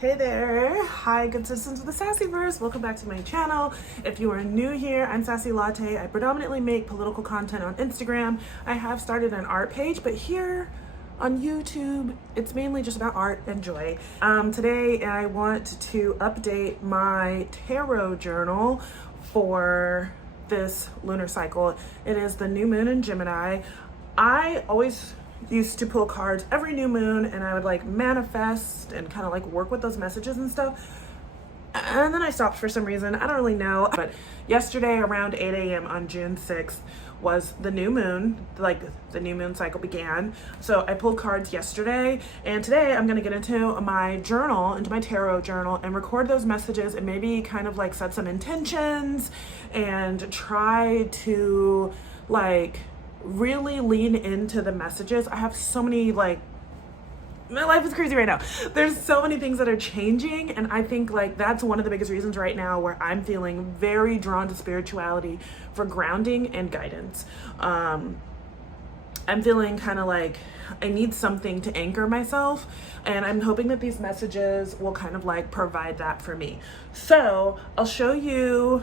Hey there, hi good citizens of the Sassyverse, welcome back to my channel. If you are new here, I'm Sassy Latte. I predominantly make political content on Instagram. I have started an art page, but here on YouTube, it's mainly just about art and joy. Today I want to update my tarot journal for this lunar cycle. It is the new moon in Gemini. I always used to pull cards every new moon and I would like manifest and kind of like work with those messages and stuff. And then I stopped for some reason. I don't really know. But yesterday around 8 a.m. on June 6th was the new moon, like the new moon cycle began. So I pulled cards yesterday, and today I'm gonna get into my journal, into my tarot journal, and record those messages and maybe kind of like set some intentions and try to like really lean into the messages. I have so many, like, my life is crazy right now. There's so many things that are changing, and I think like that's one of the biggest reasons right now where I'm feeling very drawn to spirituality for grounding and guidance. I'm feeling kind of like I need something to anchor myself, and I'm hoping that these messages will kind of like provide that for me. So I'll show you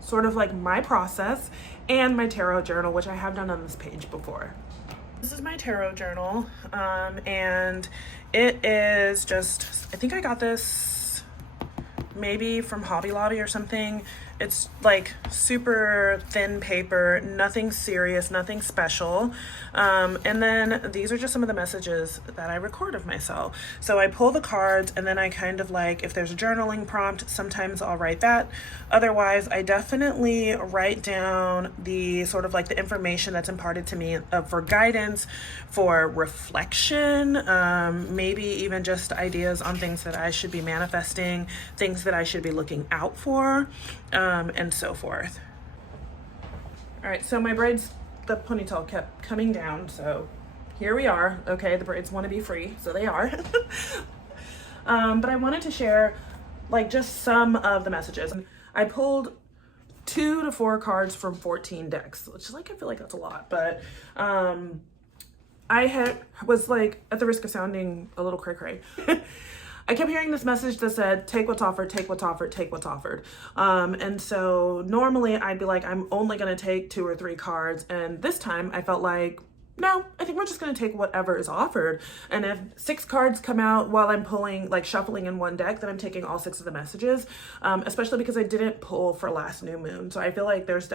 sort of like my process and my tarot journal, which I have done on this page before. This is my tarot journal, and it is just, I think I got this maybe from Hobby Lobby or something. It's like super thin paper, nothing serious, nothing special. And then these are just some of the messages that I record of myself. So I pull the cards, and then I kind of like, if there's a journaling prompt, sometimes I'll write that. Otherwise, I definitely write down the sort of like the information that's imparted to me for guidance, for reflection, maybe even just ideas on things that I should be manifesting, things that I should be looking out for, and so forth. All right, so my braids, the ponytail kept coming down, so here we are. Okay, the braids want to be free, so they are. But I wanted to share like just some of the messages. I pulled 2 to 4 cards from 14 decks, which is like, I feel like that's a lot, but I was like, at the risk of sounding a little cray-cray, I kept hearing this message that said, take what's offered, take what's offered, take what's offered. And so normally I'd be like, I'm only gonna take 2 or 3 cards. And this time I felt like, no, I think we're just gonna take whatever is offered. And if 6 cards come out while I'm pulling, like shuffling in one deck, then I'm taking all 6 of the messages, especially because I didn't pull for last new moon. So I feel like there's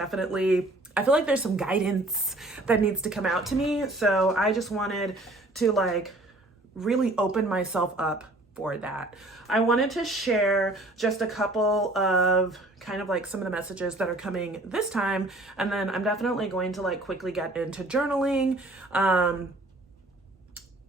some guidance that needs to come out to me. So I just wanted to like really open myself up for that. I wanted to share just a couple of kind of like some of the messages that are coming this time, and then I'm definitely going to like quickly get into journaling. And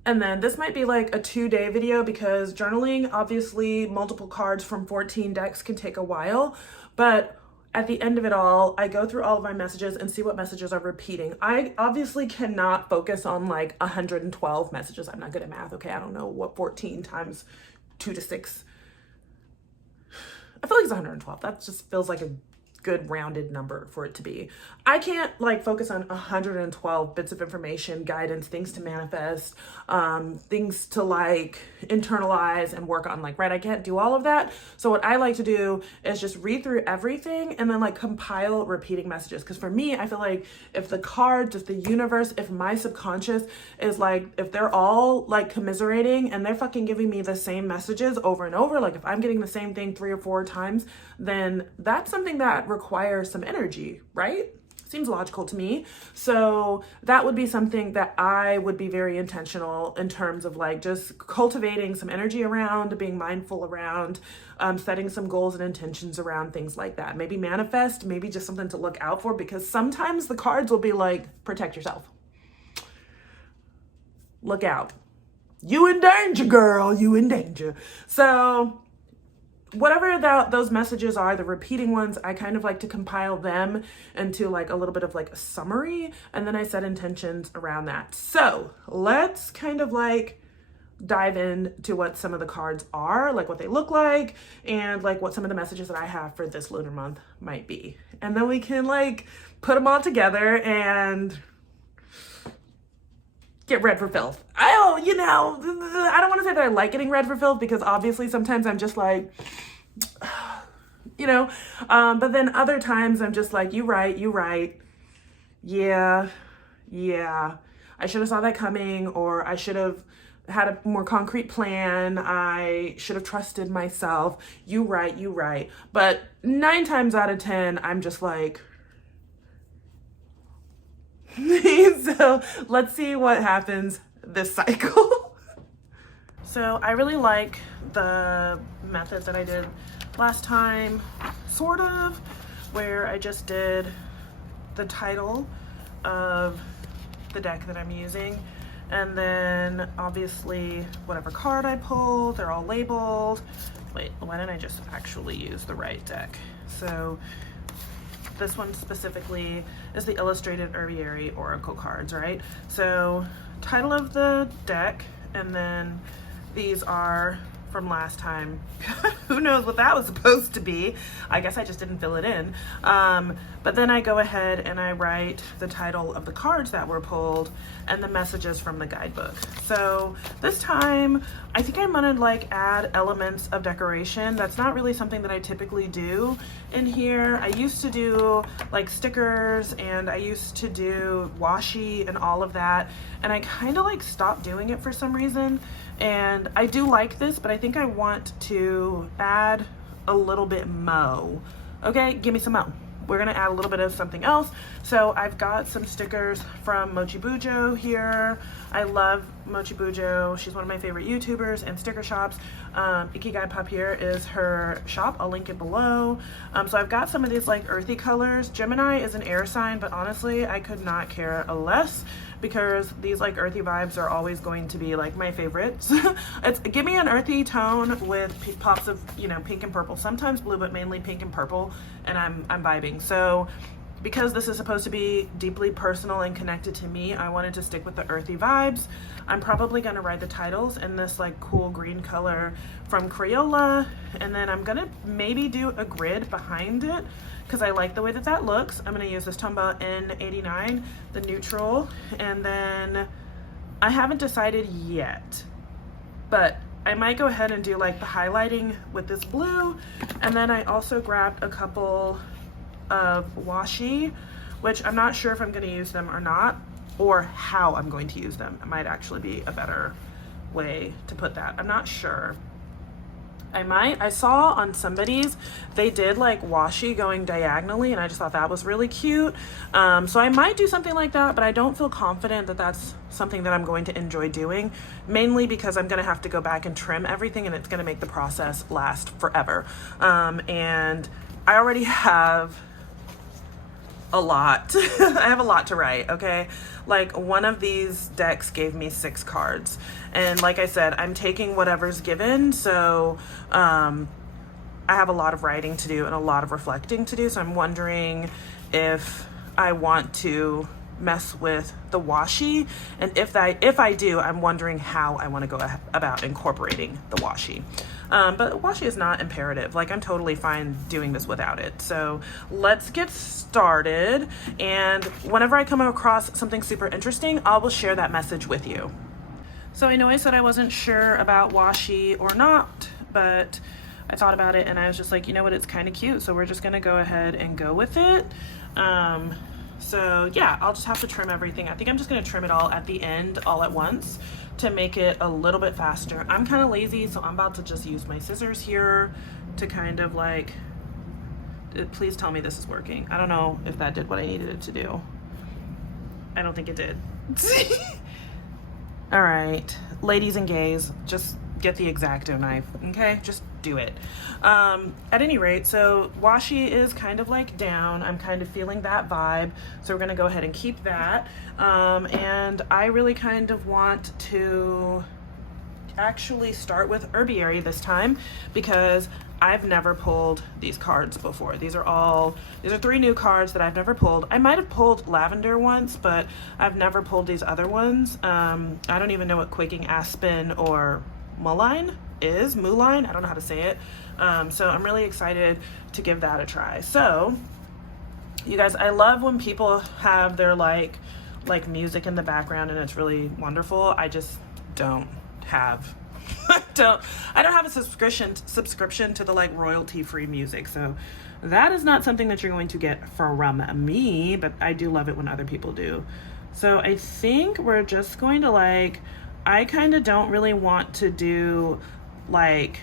then this might be like a 2-day video because journaling, obviously multiple cards from 14 decks can take a while, but at the end of it all, I go through all of my messages and see what messages are repeating. I obviously cannot focus on like 112 messages. I'm not good at math, okay? I don't know what 14 times 2 to 6. I feel like it's 112. That just feels like a good rounded number for it to be. I can't like focus on 112 bits of information, guidance, things to manifest, things to like internalize and work on, like, right? I can't do all of that. So what I like to do is just read through everything and then like compile repeating messages. Because for me, I feel like if the cards, if the universe, if my subconscious is like, if they're all like commiserating and they're fucking giving me the same messages over and over, like if I'm getting the same thing 3 or 4 times, then that's something that requires some energy, right? Seems logical to me. So that would be something that I would be very intentional in terms of like just cultivating some energy around, being mindful around, setting some goals and intentions around things like that. Maybe manifest, maybe just something to look out for, because sometimes the cards will be like, protect yourself. Look out. You in danger, girl, you in danger. So whatever those messages are, the repeating ones, I kind of like to compile them into like a little bit of like a summary, and then I set intentions around that. So let's kind of like dive into what some of the cards are, like what they look like, and like what some of the messages that I have for this lunar month might be. And then we can like put them all together and get read for filth. I don't want to say that I like getting read for filth, because obviously sometimes I'm just like, but then other times I'm just like, you right. Yeah. I should have saw that coming, or I should have had a more concrete plan. I should have trusted myself. You right. But 9 times out of 10, I'm just like, so let's see what happens this cycle. So I really like the method that I did last time, sort of, where I just did the title of the deck that I'm using, and then obviously whatever card I pull, they're all labeled. Wait, why didn't I just actually use the right deck? So this one specifically is the Illustrated Herbiary Oracle cards, right? So title of the deck, and then these are from last time. Who knows what that was supposed to be? I guess I just didn't fill it in. But then I go ahead and I write the title of the cards that were pulled and the messages from the guidebook. So this time, I think I'm gonna like add elements of decoration. That's not really something that I typically do in here. I used to do like stickers, and I used to do washi and all of that, and I kind of like stopped doing it for some reason. And I do like this, but I think I want to add a little bit mo. Okay, give me some mo. We're gonna add a little bit of something else. So I've got some stickers from Mochi Bujo here. I love Mochi Bujo. She's one of my favorite YouTubers and sticker shops. Ikigai Papier is her shop. I'll link it below. So I've got some of these like earthy colors. Gemini is an air sign, but honestly, I could not care less, because these like earthy vibes are always going to be like my favorites. Give me an earthy tone with pops of, pink and purple, sometimes blue, but mainly pink and purple, and I'm vibing. So because this is supposed to be deeply personal and connected to me, I wanted to stick with the earthy vibes. I'm probably gonna write the titles in this like cool green color from Crayola, and then I'm gonna maybe do a grid behind it, because I like the way that that looks. I'm gonna use this Tombow N89, the neutral, and then I haven't decided yet, but I might go ahead and do like the highlighting with this blue. And then I also grabbed a couple of washi, which I'm not sure if I'm gonna use them or not, or how I'm going to use them. It might actually be a better way to put that. I'm not sure. I saw on somebody's, they did like washi going diagonally, and I just thought that was really cute. So I might do something like that, but I don't feel confident that that's something that I'm going to enjoy doing, mainly because I'm gonna have to go back and trim everything, and it's gonna make the process last forever. And I already have a lot. I have a lot to write, okay? Like, one of these decks gave me 6 cards, and like I said, I'm taking whatever's given. So I have a lot of writing to do and a lot of reflecting to do. So I'm wondering if I want to mess with the washi, and if I do, I'm wondering how I want to go about incorporating the washi. But washi is not imperative. Like, I'm totally fine doing this without it. So let's get started. And whenever I come across something super interesting, I will share that message with you. So I know I said I wasn't sure about washi or not, but I thought about it and I was just like, you know what, it's kind of cute. So we're just gonna go ahead and go with it. So yeah, I'll just have to trim everything. I think I'm just gonna trim it all at the end, all at once, to make it a little bit faster. I'm kind of lazy, so I'm about to just use my scissors here to kind of like, please tell me this is working. I don't know if that did what I needed it to do. I don't think it did. All right, ladies and gays, just get the X-Acto knife, okay? Just do it. At any rate, so washi is kind of like down. I'm kind of feeling that vibe, so we're gonna go ahead and keep that. And I really kind of want to actually start with Herbiary this time, because I've never pulled these cards before. These are 3 new cards that I've never pulled. I might have pulled Lavender once, but I've never pulled these other ones. I don't even know what Quaking Aspen or Mullein is. Mullein, I don't know how to say it. So I'm really excited to give that a try. So you guys, I love when people have their like like music in the background and it's really wonderful. I just don't have I don't have a subscription to the like royalty free music, so that is not something that you're going to get from me, but I do love it when other people do. So I think we're just going to like, I kind of don't really want to do like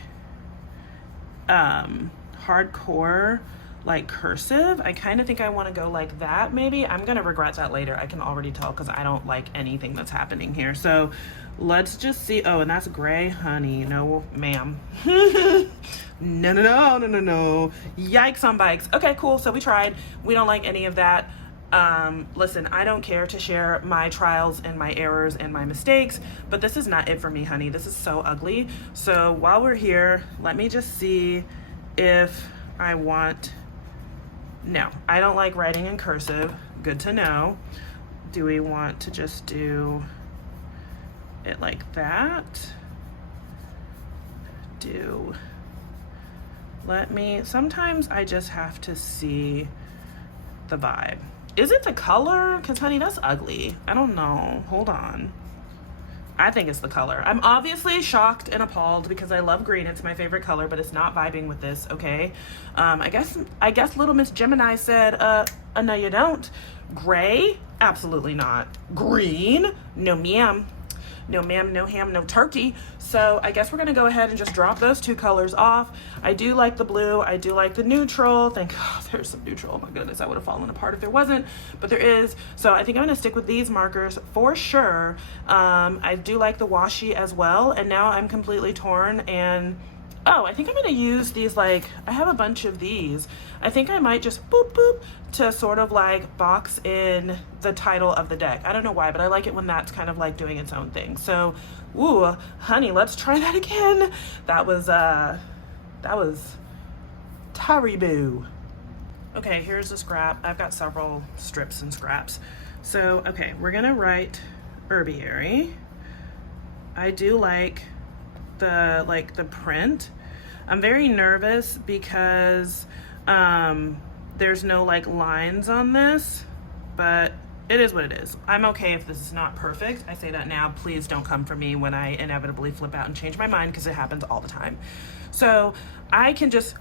hardcore like cursive. I kind of think I want to go like that. Maybe I'm gonna regret that later. I can already tell because I don't like anything that's happening here. So let's just see. Oh, and that's gray, honey. No, ma'am. No. Yikes on bikes. Okay, cool. So we tried. We don't like any of that. Listen, I don't care to share my trials and my errors and my mistakes, but this is not it for me, honey. This is so ugly. So while we're here, let me just see if I want. No, I don't like writing in cursive. Good to know. Do we want to just do it like that? Sometimes I just have to see the vibe. Is it the color? Because honey, that's ugly. I don't know. Hold on. I think it's the color. I'm obviously shocked and appalled because I love green. It's my favorite color, but it's not vibing with this, okay? I guess little Miss Gemini said, no you don't. Gray? Absolutely not. Green? No ma'am. No ma'am, no ham, no turkey. So I guess we're gonna go ahead and just drop those two colors off. I do like the blue, I do like the neutral. Thank God there's some neutral. Oh my goodness, I would have fallen apart if there wasn't, but there is. So I think I'm gonna stick with these markers for sure. I do like the washi as well. And now I'm completely torn and oh, I think I'm gonna use these, like, I have a bunch of these. I think I might just boop boop to sort of like box in the title of the deck. I don't know why, but I like it when that's kind of like doing its own thing. So, ooh, honey, let's try that again. That was terrible. Okay, here's the scrap. I've got several strips and scraps. So, okay, we're gonna write herbiary. I do like the print. I'm very nervous because there's no like lines on this, but it is what it is. I'm okay if this is not perfect. I say that now. Please don't come for me when I inevitably flip out and change my mind, because it happens all the time. So I can just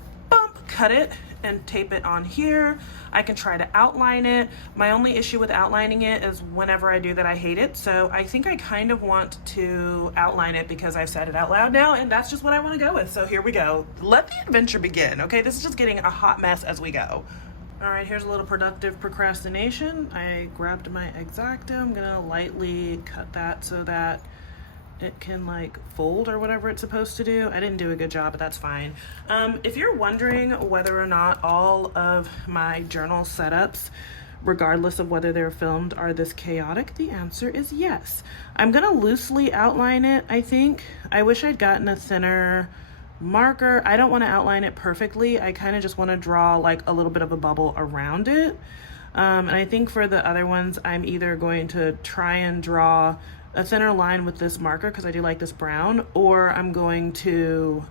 cut it and tape it on here. I can try to outline it. My only issue with outlining it is whenever I do that, I hate it. So I think I kind of want to outline it because I've said it out loud now, and that's just what I want to go with. So here we go. Let the adventure begin. Okay, this is just getting a hot mess as we go. All right, here's a little productive procrastination. I grabbed my X-Acto. I'm gonna lightly cut that so that it can like fold or whatever it's supposed to do. I didn't do a good job, but that's fine. If you're wondering whether or not all of my journal setups, regardless of whether they're filmed, are this chaotic, the answer is yes. I'm gonna loosely outline it, I think. I wish I'd gotten a thinner marker. I don't want to outline it perfectly. I kind of just want to draw like a little bit of a bubble around it. And I think for the other ones, I'm either going to try and draw a thinner line with this marker because I do like this brown, or I'm going to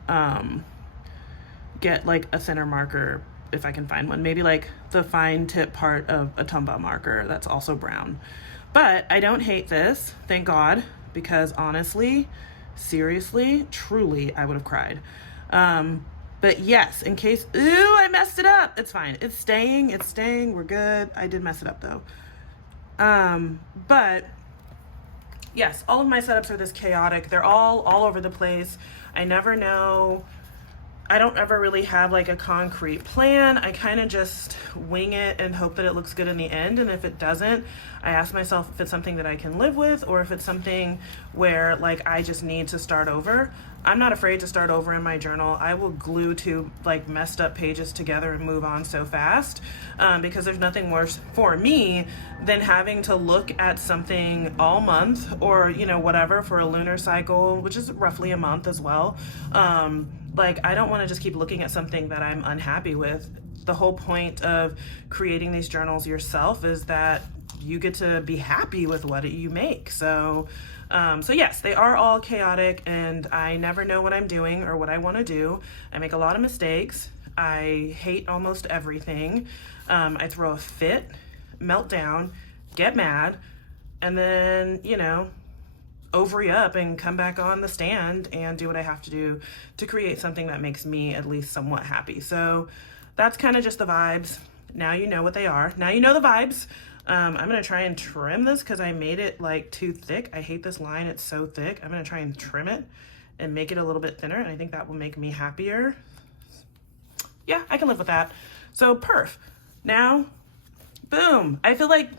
get like a thinner marker if I can find one, maybe like the fine tip part of a Tombow marker that's also brown. But I don't hate this, thank God, because honestly, seriously, truly, I would have cried. But yes, in case, ooh, I messed it up, it's fine, it's staying, we're good. I did mess it up though. But yes, all of my setups are this chaotic. They're all over the place. I never know. I don't ever really have like a concrete plan. I kind of just wing it and hope that it looks good in the end. And if it doesn't, I ask myself if it's something that I can live with, or if it's something where like I just need to start over. I'm not afraid to start over in my journal. I will glue two like messed up pages together and move on so fast, because there's nothing worse for me than having to look at something all month, or you know, whatever, for a lunar cycle, which is roughly a month as well. Like, I don't want to just keep looking at something that I'm unhappy with. The whole point of creating these journals yourself is that you get to be happy with what you make. So yes, they are all chaotic, and I never know what I'm doing or what I want to do. I make a lot of mistakes. I hate almost everything. I throw a fit, melt down, get mad, and then, you know, ovary up and come back on the stand and do what I have to do to create something that makes me at least somewhat happy. So that's kind of just the vibes. Now you know what they are. Now you know the vibes. I'm gonna try and trim this because I made it like too thick. I hate this line, it's so thick. I'm gonna try and trim it and make it a little bit thinner, and I think that will make me happier. Yeah, I can live with that. So perf. Now, boom. I feel like,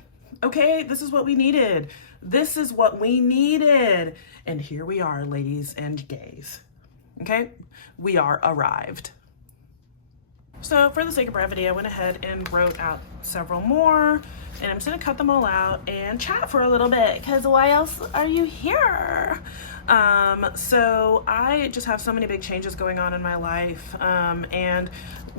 okay, this is what we needed. This is what we needed. And here we are, ladies and gays. Okay, we are arrived. So for the sake of brevity, I went ahead and wrote out several more, and I'm just gonna cut them all out and chat for a little bit, because why else are you here? So I just have so many big changes going on in my life, and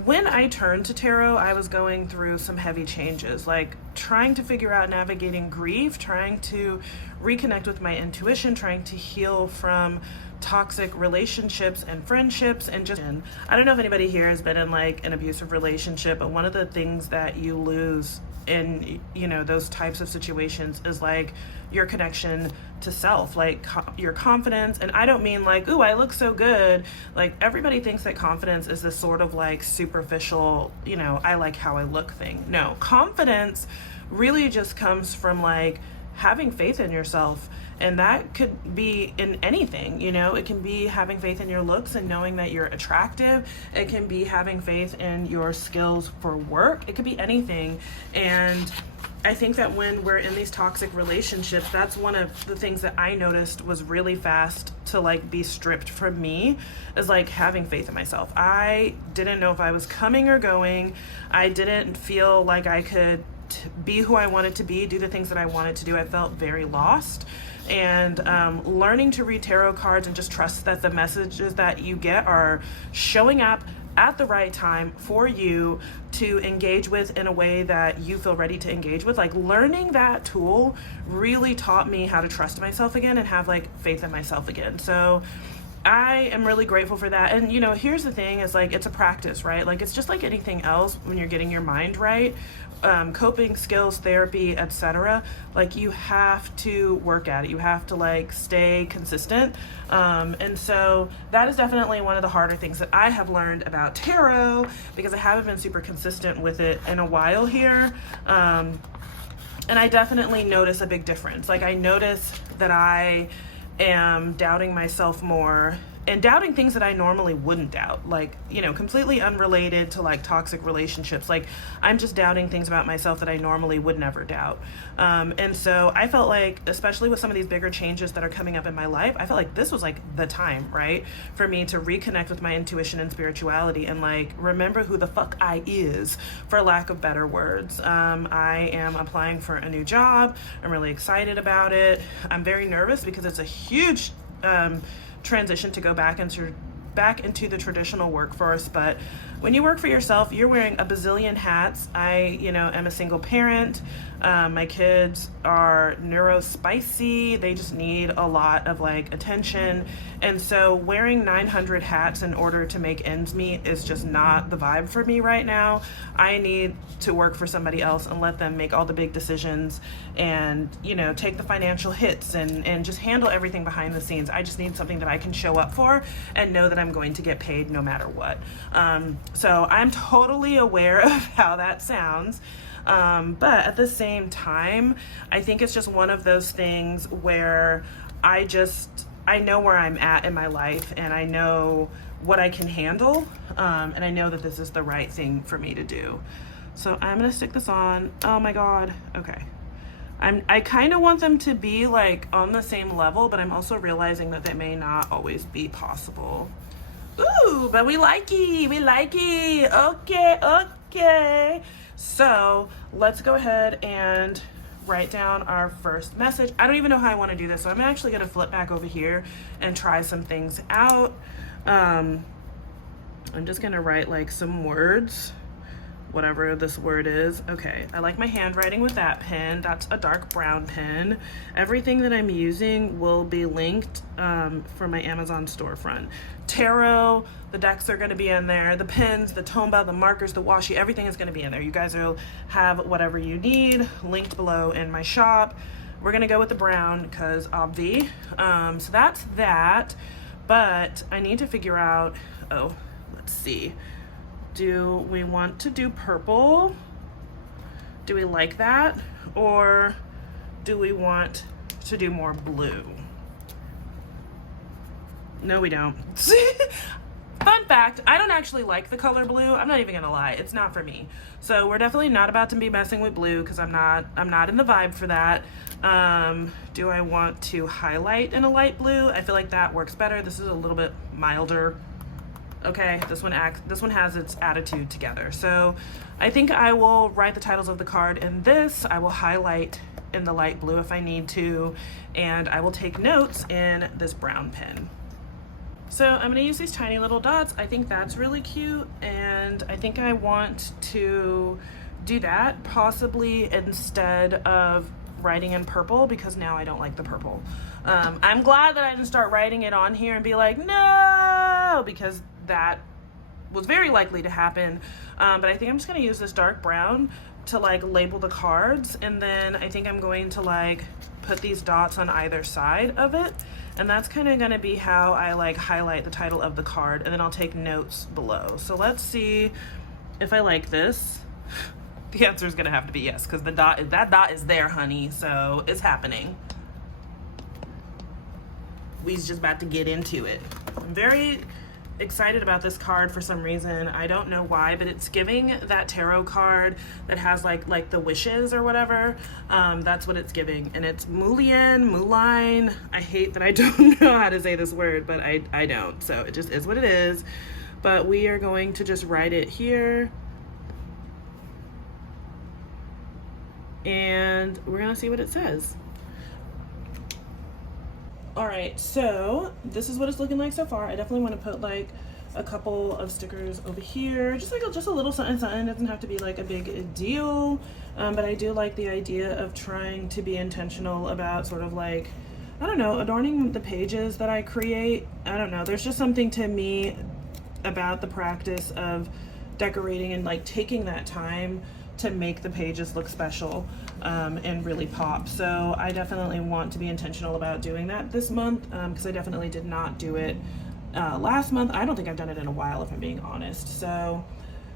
when I turned to tarot, I was going through some heavy changes, like trying to figure out navigating grief, trying to reconnect with my intuition, trying to heal from toxic relationships and friendships, and just, I don't know if anybody here has been in like an abusive relationship, but one of the things that you lose in, you know, those types of situations is like your connection to self, like your confidence. And I don't mean like, ooh, I look so good. Like everybody thinks that confidence is this sort of like superficial, you know, I like how I look thing. No, confidence really just comes from like having faith in yourself. And that could be in anything, you know, it can be having faith in your looks and knowing that you're attractive. It can be having faith in your skills for work. It could be anything. And I think that when we're in these toxic relationships, that's one of the things that I noticed was really fast to like be stripped from me, is like having faith in myself. I didn't know if I was coming or going. I didn't feel like I could be who I wanted to be, do the things that I wanted to do. I felt very lost. And learning to read tarot cards and just trust that the messages that you get are showing up at the right time for you to engage with in a way that you feel ready to engage with. Like learning that tool really taught me how to trust myself again and have like faith in myself again. So I am really grateful for that. And you know, here's the thing, is like it's a practice, right? Like it's just like anything else when you're getting your mind right. Coping skills, therapy, etc. Like you have to work at it. You have to like stay consistent. And so that is definitely one of the harder things that I have learned about tarot, because I haven't been super consistent with it in a while here. And I definitely notice a big difference. Like I notice that I am doubting myself more and doubting things that I normally wouldn't doubt, like, you know, completely unrelated to like toxic relationships. Like I'm just doubting things about myself that I normally would never doubt. And so I felt like, especially with some of these bigger changes that are coming up in my life, I felt like this was like the time, right, for me to reconnect with my intuition and spirituality and like remember who the fuck I is, for lack of better words. I am applying for a new job. I'm really excited about it. I'm very nervous because it's a huge transition to go back into the traditional workforce. But when you work for yourself, you're wearing a bazillion hats. I, you know, am a single parent. My kids are neurospicy. They just need a lot of like attention. And so wearing 900 hats in order to make ends meet is just not the vibe for me right now. I need to work for somebody else and let them make all the big decisions and, you know, take the financial hits and just handle everything behind the scenes. I just need something that I can show up for and know that I'm going to get paid no matter what. So I'm totally aware of how that sounds. But at the same time, I think it's just one of those things where I know where I'm at in my life, and I know what I can handle, and I know that this is the right thing for me to do. So I'm gonna stick this on. Oh my God. Okay. I kind of want them to be like on the same level, but I'm also realizing that they may not always be possible. Ooh, but we like it. Okay. So let's go ahead and write down our first message. I don't even know how I want to do this, so I'm actually going to flip back over here and try some things out. I'm just going to write like some words, whatever this word is. Okay, I like my handwriting with that pen. That's a dark brown pen. Everything that I'm using will be linked from my Amazon storefront. Tarot, the decks are going to be in there, the pens, the tomba, the markers, the washi, everything is going to be in there. You guys will have whatever you need linked below in my shop. we're gonna go with the brown because obvi. So that's that, but I need to figure out, oh, let's see. Do we want to do purple? Do we like that? Or do we want to do more blue? No, we don't. Fun fact, I don't actually like the color blue. I'm not even gonna lie, it's not for me. So we're definitely not about to be messing with blue because I'm not in the vibe for that. Do I want to highlight in a light blue? I feel like that works better. This is a little bit milder. Okay, this one has its attitude together. So I think I will write the titles of the card in this. I will highlight in the light blue if I need to, and I will take notes in this brown pen. So I'm gonna use these tiny little dots. I think that's really cute, and I think I want to do that possibly instead of writing in purple, because now I don't like the purple. I'm glad that I didn't start writing it on here and be like, no, because that was very likely to happen. But I think I'm just gonna use this dark brown to like label the cards, and then I think I'm going to like put these dots on either side of it, and that's kind of gonna be how I like highlight the title of the card, and then I'll take notes below. So let's see if I like this. The answer is gonna have to be yes, because that dot is there, honey, so it's happening. We's just about to get into it. I'm very excited about this card for some reason. I don't know why, but it's giving that tarot card that has like the wishes or whatever. That's what it's giving, and it's Muline. I hate that I don't know how to say this word, but I don't, so it just is what it is. But we are going to just write it here, and we're gonna see what it says. All right, so this is what it's looking like so far. I definitely want to put like a couple of stickers over here, just a little something. It doesn't have to be like a big deal, but I do like the idea of trying to be intentional about sort of like, I don't know, adorning the pages that I create. I don't know, there's just something to me about the practice of decorating and like taking that time to make the pages look special and really pop. So I definitely want to be intentional about doing that this month, because I definitely did not do it last month. I don't think I've done it in a while, if I'm being honest. So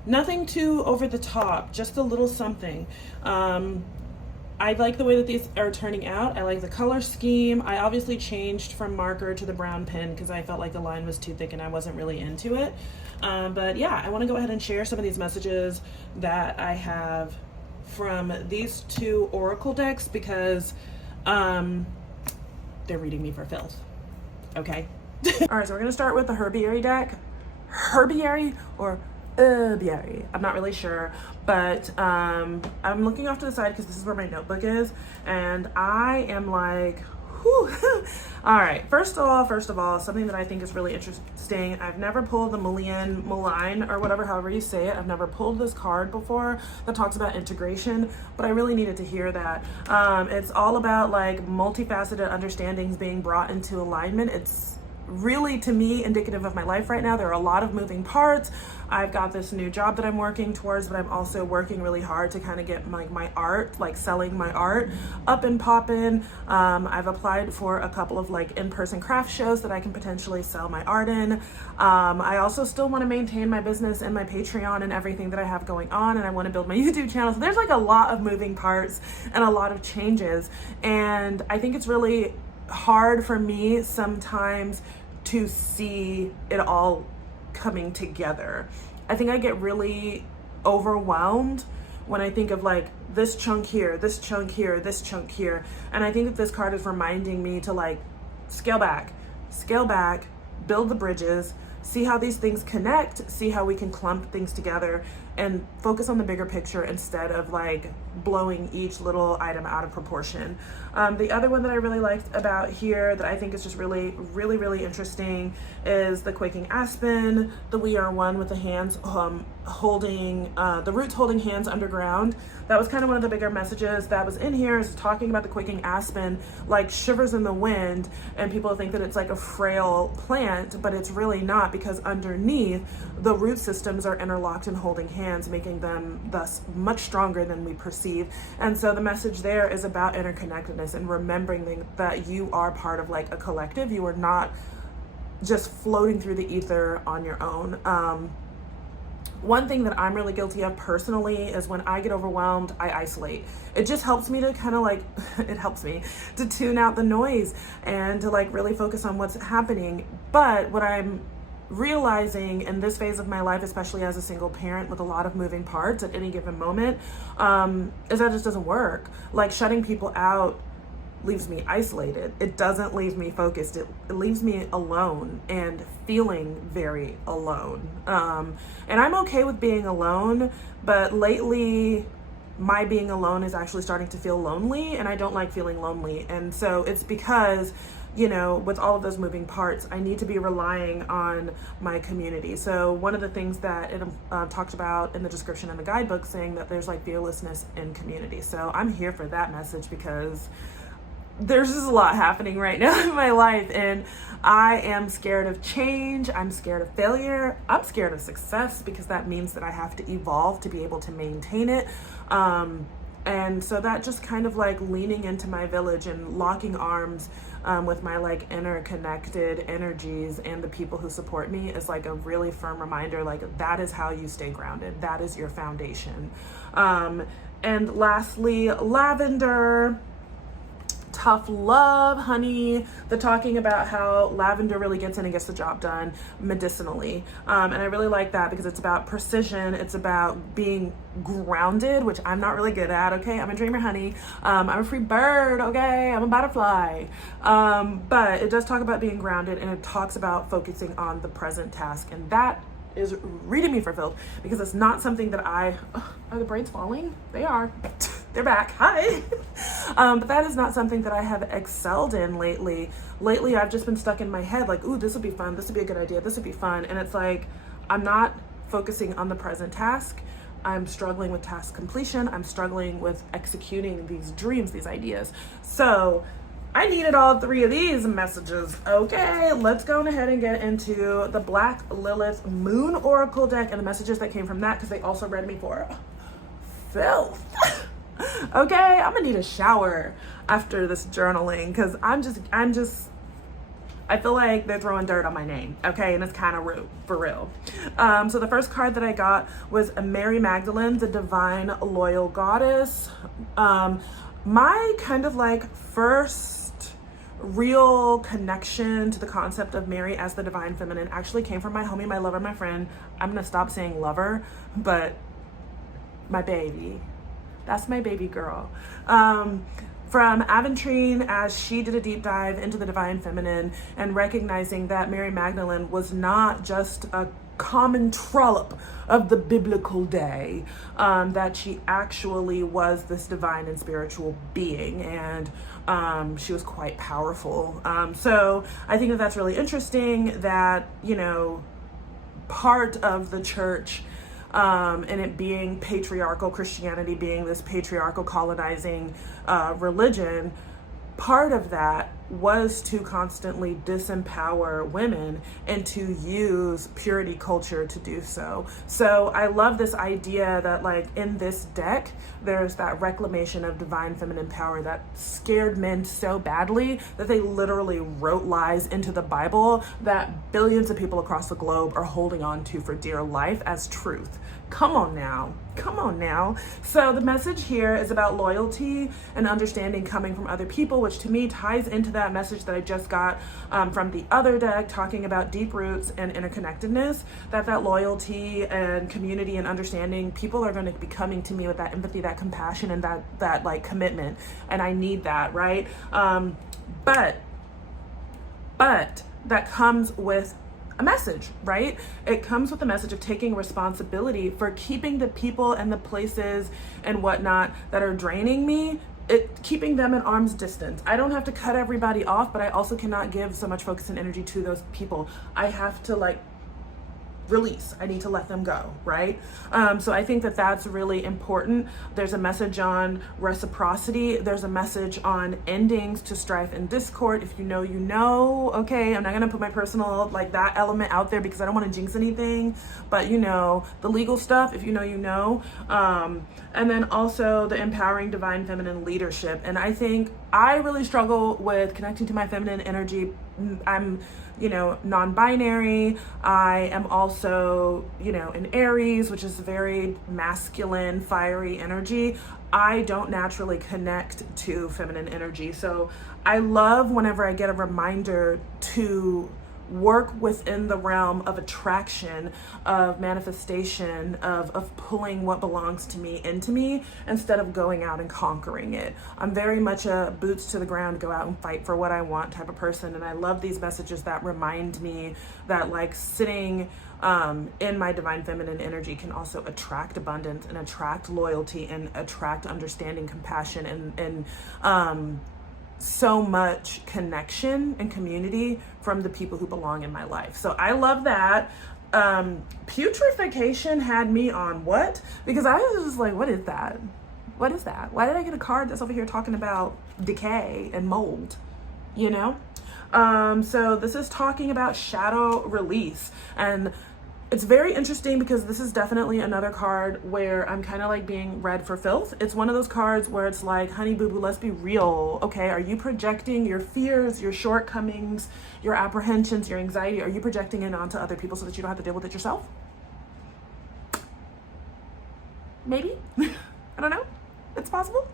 nothing too over the top, just a little something. I like the way that these are turning out. I like the color scheme. I obviously changed from marker to the brown pen because I felt like the line was too thick and I wasn't really into it. But yeah, I want to go ahead and share some of these messages that I have from these two oracle decks because they're reading me for filth. Okay. All right, so we're gonna start with the herbiary deck. Herbiary or herbiary, I'm not really sure, but I'm looking off to the side because this is where my notebook is, and I am like, whew. All right, first of all, something that I think is really interesting. I've never pulled the Muline or whatever, however you say it. I've never pulled this card before that talks about integration, but I really needed to hear that. It's all about like multifaceted understandings being brought into alignment. It's really, to me, indicative of my life right now. There are a lot of moving parts. I've got this new job that I'm working towards, but I'm also working really hard to kind of get my art, like selling my art, up and popping. I've applied for a couple of like in-person craft shows that I can potentially sell my art in. I also still want to maintain my business and my Patreon and everything that I have going on, and I want to build my YouTube channel. So there's like a lot of moving parts and a lot of changes, and I think it's really hard for me sometimes to see it all coming together. I think I get really overwhelmed when I think of like this chunk here, this chunk here, this chunk here. And I think that this card is reminding me to like scale back, build the bridges, see how these things connect, see how we can clump things together and focus on the bigger picture instead of like blowing each little item out of proportion. The other one that I really liked about here that I think is just really interesting is the Quaking Aspen, the We Are One with the hands holding the roots holding hands underground. That was kind of one of the bigger messages that was in here, is talking about the quaking aspen like shivers in the wind, and people think that it's like a frail plant, but it's really not, because underneath the root systems are interlocked and holding hands, making them thus much stronger than we perceive. And so the message there is about interconnectedness and remembering that you are part of like a collective. You are not just floating through the ether on your own. One thing that I'm really guilty of personally is when I get overwhelmed, I isolate. It just helps me to kind of like, it helps me to tune out the noise and to like really focus on what's happening. But what I'm realizing in this phase of my life, especially as a single parent with a lot of moving parts at any given moment, is that it just doesn't work. Like shutting people out leaves me isolated. It doesn't leave me focused. It leaves me alone and feeling very alone. And I'm okay with being alone, but lately my being alone is actually starting to feel lonely, and I don't like feeling lonely. And so it's because, you know, with all of those moving parts, I need to be relying on my community. So one of the things that it talked about in the description in the guidebook, saying that there's like fearlessness in community. So I'm here for that message, because there's just a lot happening right now in my life, and I am scared of change. I'm scared of failure. I'm scared of success, because that means that I have to evolve to be able to maintain it. And so that just kind of like leaning into my village and locking arms with my like interconnected energies and the people who support me is like a really firm reminder, like that is how you stay grounded. That is your foundation. And lastly, lavender. Tough love, honey. They're talking about how lavender really gets in and gets the job done medicinally. And I really like that, because it's about precision. It's about being grounded, which I'm not really good at, okay? I'm a dreamer, honey. I'm a free bird, okay? I'm a butterfly. But it does talk about being grounded, and it talks about focusing on the present task. And that is reading me for filth, because it's not something that are the braids falling? They are. They're back. Hi. But that is not something that I have excelled in lately. Lately, I've just been stuck in my head like, ooh, this would be fun. This would be a good idea. This would be fun. And it's like, I'm not focusing on the present task. I'm struggling with task completion. I'm struggling with executing these dreams, these ideas. So I needed all three of these messages. Okay, let's go ahead and get into the Black Lilith Moon Oracle deck and the messages that came from that, because they also read me for filth. Okay, I'm gonna need a shower after this journaling, because I feel like they're throwing dirt on my name, okay, and it's kind of rude, for real. So the first card that I got was Mary Magdalene, the Divine Loyal Goddess. My kind of like first real connection to the concept of Mary as the divine feminine actually came from my homie, my lover, my friend. I'm gonna stop saying lover, but my baby. That's my baby girl. From Aventurine, as she did a deep dive into the divine feminine and recognizing that Mary Magdalene was not just a common trollop of the biblical day, that she actually was this divine and spiritual being, and she was quite powerful. So I think that that's really interesting, that, you know, part of the church, and it being patriarchal, Christianity being this patriarchal colonizing religion, part of that was to constantly disempower women and to use purity culture to do so. So I love this idea that like in this deck, there's that reclamation of divine feminine power that scared men so badly that they literally wrote lies into the Bible that billions of people across the globe are holding on to for dear life as truth. Come on now. Come on now. So the message here is about loyalty and understanding coming from other people, which to me ties into that message that I just got from the other deck, talking about deep roots and interconnectedness, that loyalty and community and understanding, people are going to be coming to me with that empathy, that compassion, and that like commitment. And I need that, right? But that comes with a message, right? It comes with the message of taking responsibility for keeping the people and the places and whatnot that are draining me, keeping them at arm's distance. I don't have to cut everybody off, but I also cannot give so much focus and energy to those people. I have to like release. I need to let them go, right? So I think that that's really important. There's a message on reciprocity. There's a message on endings to strife and discord. If you know, you know. Okay, I'm not gonna put my personal like that element out there because I don't want to jinx anything, but you know, the legal stuff, if you know, you know. And then also the empowering divine feminine leadership. And I think I really struggle with connecting to my feminine energy. I'm, you know, non-binary. I am also, you know, in Aries, which is very masculine, fiery energy. I don't naturally connect to feminine energy. So I love whenever I get a reminder to work within the realm of attraction, of manifestation, of pulling what belongs to me into me instead of going out and conquering it. I'm very much a boots to the ground, go out and fight for what I want type of person. And I love these messages that remind me that like sitting in my divine feminine energy can also attract abundance and attract loyalty and attract understanding, compassion, and so much connection and community from the people who belong in my life. So I love that. Putrefaction had me on what? Because I was just like, what is that? What is that? Why did I get a card that's over here talking about decay and mold? You know? So this is talking about shadow release. And it's very interesting because this is definitely another card where I'm kind of like being read for filth. It's one of those cards where it's like, honey boo boo, let's be real. Okay, are you projecting your fears, your shortcomings, your apprehensions, your anxiety? Are you projecting it onto other people so that you don't have to deal with it yourself? Maybe. I don't know. It's possible.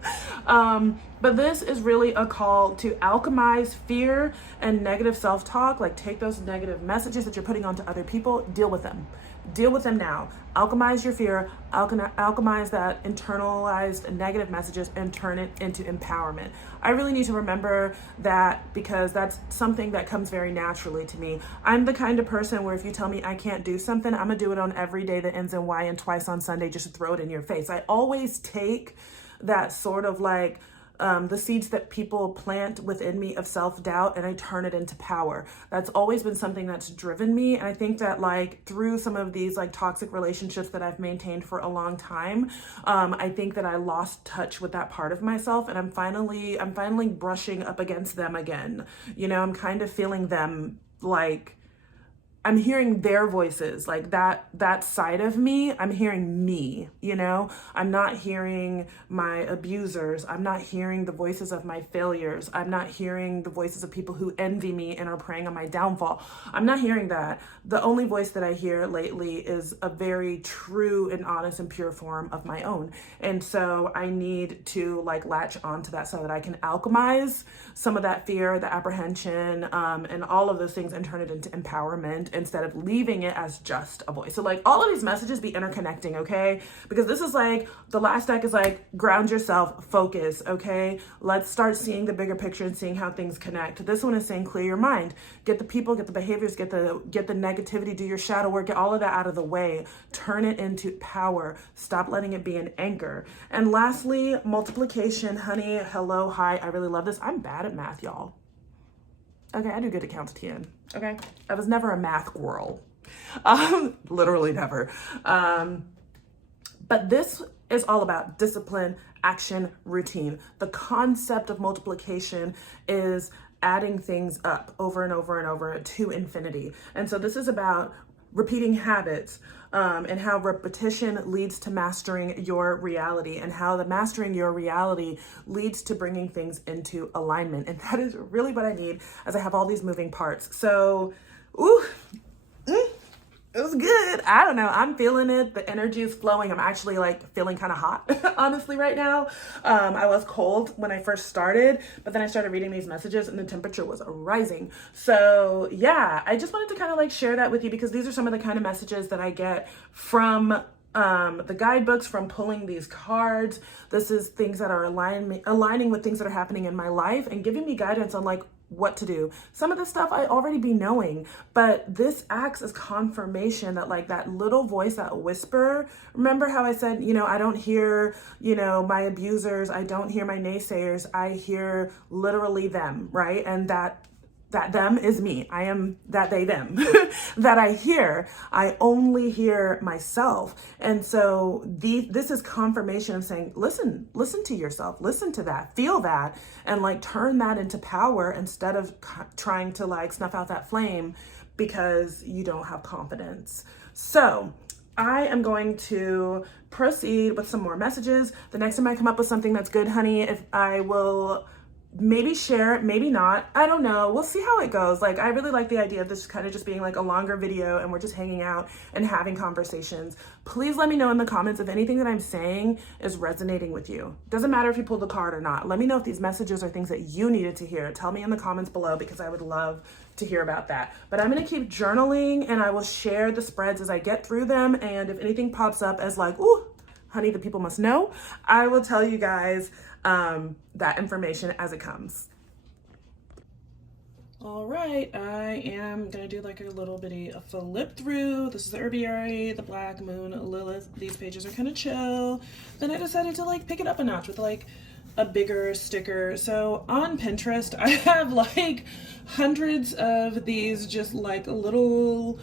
But this is really a call to alchemize fear and negative self-talk. Like take those negative messages that you're putting onto other people, deal with them. Deal with them now. Alchemize your fear, alchemize that internalized negative messages and turn it into empowerment. I really need to remember that because that's something that comes very naturally to me. I'm the kind of person where if you tell me I can't do something, I'm gonna do it on every day that ends in Y and twice on Sunday just to throw it in your face. I always take that sort of like the seeds that people plant within me of self-doubt and I turn it into power. That's always been something that's driven me. And I think that like through some of these like toxic relationships that I've maintained for a long time, I think that I lost touch with that part of myself and I'm finally brushing up against them again. You know, I'm kind of feeling them like I'm hearing their voices, like that side of me. I'm hearing me, you know, I'm not hearing my abusers. I'm not hearing the voices of my failures. I'm not hearing the voices of people who envy me and are preying on my downfall. I'm not hearing that. The only voice that I hear lately is a very true and honest and pure form of my own. And so I need to like latch onto that so that I can alchemize some of that fear, the apprehension, and all of those things and turn it into empowerment instead of leaving it as just a voice. So like all of these messages be interconnecting, okay? Because this is like, the last deck is like, ground yourself, focus, okay? Let's start seeing the bigger picture and seeing how things connect. This one is saying clear your mind. Get the people, get the behaviors, get the negativity, do your shadow work, get all of that out of the way. Turn it into power. Stop letting it be an anchor. And lastly, multiplication, honey, hello, hi. I really love this. I'm bad at math, y'all. Okay, I do good at count to 10. Okay, I was never a math girl. Literally never. But this is all about discipline, action, routine. The concept of multiplication is adding things up over and over and over to infinity. And so this is about repeating habits, and how repetition leads to mastering your reality and how the mastering your reality leads to bringing things into alignment. And that is really what I need as I have all these moving parts. So, it was good. I don't know. I'm feeling it. The energy is flowing. I'm actually like feeling kind of hot, honestly, right now. I was cold when I first started, but then I started reading these messages and the temperature was rising. So yeah, I just wanted to kind of like share that with you because these are some of the kind of messages that I get from the guidebooks, from pulling these cards. This is things that are aligning with things that are happening in my life and giving me guidance on like what to do. Some of this stuff I already be knowing, but this acts as confirmation that like that little voice, that whisper, remember how I said, you know, I don't hear, you know, my abusers, I don't hear my naysayers, I hear literally them, right? And that them is me. I am that they, them, that I only hear myself. And so this is confirmation of saying, listen to yourself, listen to that, feel that, and like turn that into power instead of trying to like snuff out that flame because you don't have confidence. So I am going to proceed with some more messages. The next time I come up with something that's good, honey, if I will maybe share it, maybe not. I don't know. We'll see how it goes. Like, I really like the idea of this kind of just being like a longer video and we're just hanging out and having conversations. Please let me know in the comments if anything that I'm saying is resonating with you. Doesn't matter if you pulled the card or not. Let me know if these messages are things that you needed to hear. Tell me in the comments below because I would love to hear about that. But I'm going to keep journaling and I will share the spreads as I get through them. And if anything pops up as like, ooh, honey, the people must know, I will tell you guys that information as it comes. All right, I am gonna do like a little bitty flip through. This is the Herbiary, the Black Moon, Lilith. These pages are kind of chill. Then I decided to like pick it up a notch with like a bigger sticker. So on Pinterest, I have like hundreds of these just like little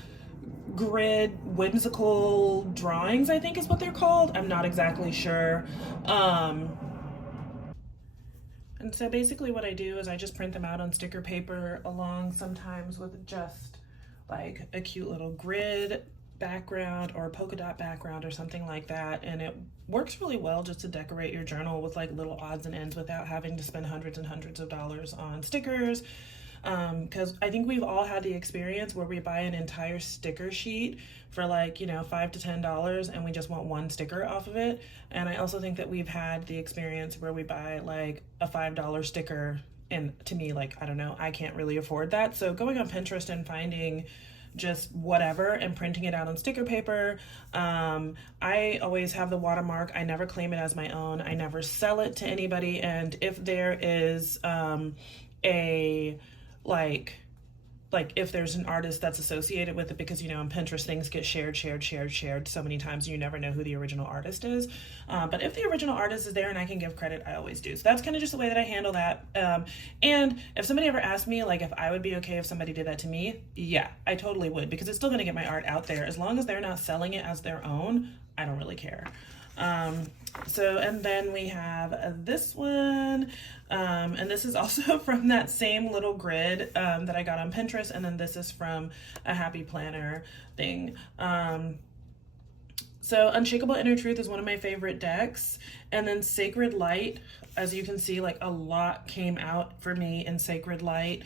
grid whimsical drawings, I think is what they're called. I'm not exactly sure. And so basically what I do is I just print them out on sticker paper along sometimes with just like a cute little grid background or a polka dot background or something like that. And it works really well just to decorate your journal with like little odds and ends without having to spend hundreds and hundreds of dollars on stickers. Because I think we've all had the experience where we buy an entire sticker sheet for like, you know, $5 to $10 and we just want one sticker off of it. And I also think that we've had the experience where we buy like a $5 sticker, and to me, like, I don't know, I can't really afford that. So going on Pinterest and finding just whatever and printing it out on sticker paper. I always have the watermark. I never claim it as my own. I never sell it to anybody. And if there is like if there's an artist that's associated with it, because, you know, on Pinterest things get shared so many times and you never know who the original artist is. But if the original artist is there and I can give credit, I always do. So that's kind of just the way that I handle that. And if somebody ever asked me like if I would be okay if somebody did that to me, yeah, I totally would, because it's still going to get my art out there. As long as they're not selling it as their own, I don't really care. So, and then we have this one, and this is also from that same little grid that I got on Pinterest, and then this is from a Happy Planner thing. So Unshakable Inner Truth is one of my favorite decks, and then Sacred Light, as you can see, like a lot came out for me in Sacred Light.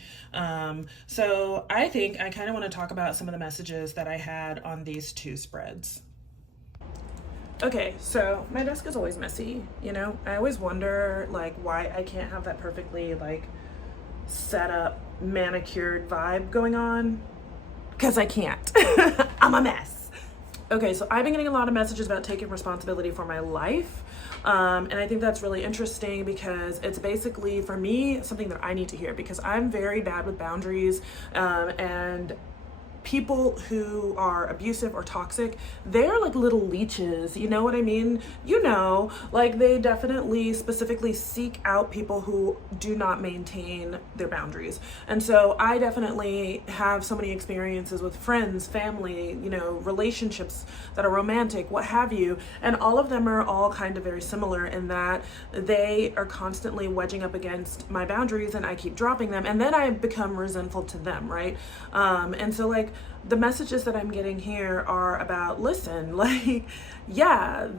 So I think I kind of want to talk about some of the messages that I had on these two spreads. Okay, so my desk is always messy, you know? I always wonder like why I can't have that perfectly like set up, manicured vibe going on, because I can't. I'm a mess. Okay, so I've been getting a lot of messages about taking responsibility for my life. And I think that's really interesting because it's basically, for me, something that I need to hear, because I'm very bad with boundaries, and people who are abusive or toxic, they're like little leeches, you know what I mean? You know, like they definitely specifically seek out people who do not maintain their boundaries. And so I definitely have so many experiences with friends, family, you know, relationships that are romantic, what have you. And all of them are all kind of very similar in that they are constantly wedging up against my boundaries and I keep dropping them. And then I become resentful to them, right? And so like, the messages that I'm getting here are about, listen, like, yeah,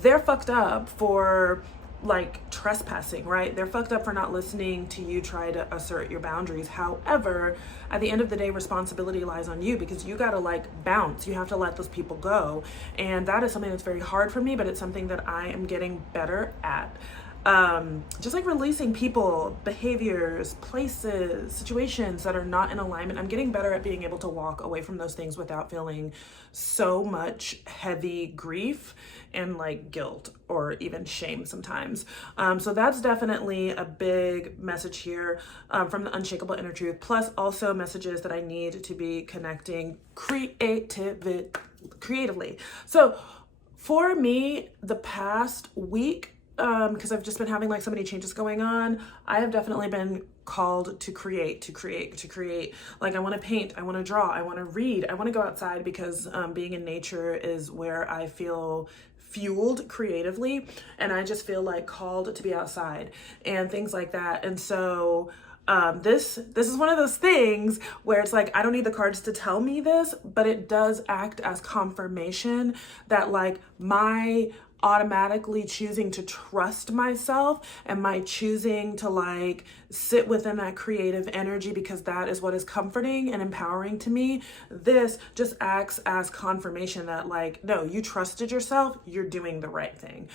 they're fucked up for like trespassing, right? They're fucked up for not listening to you try to assert your boundaries. However, at the end of the day, responsibility lies on you, because you gotta like bounce. You have to let those people go. And that is something that's very hard for me, but it's something that I am getting better at. Just like releasing people, behaviors, places, situations that are not in alignment. I'm getting better at being able to walk away from those things without feeling so much heavy grief and like guilt or even shame sometimes. So that's definitely a big message here from the Unshakable Inner Truth, plus also messages that I need to be connecting creatively. So for me, the past week, because I've just been having like so many changes going on, I have definitely been called to create. Like I want to paint, I want to draw, I want to read, I want to go outside because being in nature is where I feel fueled creatively, and I just feel like called to be outside and things like that. And so this is one of those things where it's like, I don't need the cards to tell me this, but it does act as confirmation that like my automatically choosing to trust myself and my choosing to like sit within that creative energy because that is what is comforting and empowering to me. This just acts as confirmation that like, no, you trusted yourself, you're doing the right thing.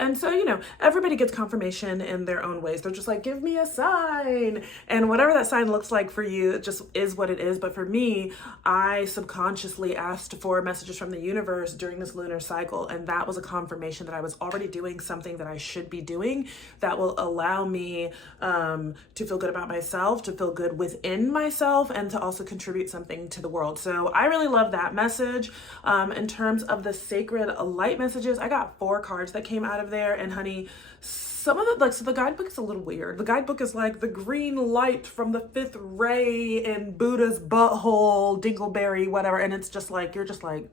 And so, you know, everybody gets confirmation in their own ways. They're just like, give me a sign. And whatever that sign looks like for you, it just is what it is. But for me, I subconsciously asked for messages from the universe during this lunar cycle. And that was a confirmation that I was already doing something that I should be doing that will allow me to feel good about myself, to feel good within myself, and to also contribute something to the world. So I really love that message. In terms of the sacred light messages, I got 4 cards that came out of there, and honey, some of the, like, so the guidebook is a little weird. The guidebook is like the green light from the 5th ray in Buddha's butthole, dingleberry, whatever, and it's just like, you're just like,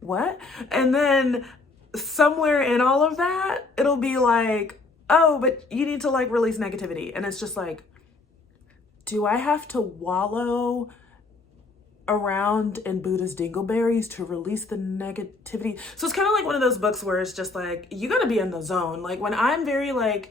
what? And then somewhere in all of that, it'll be like, oh, but you need to like release negativity. And it's just like, do I have to wallow around in Buddha's dingleberries to release the negativity? So it's kind of like one of those books where it's just like, you gotta be in the zone. Like when I'm very like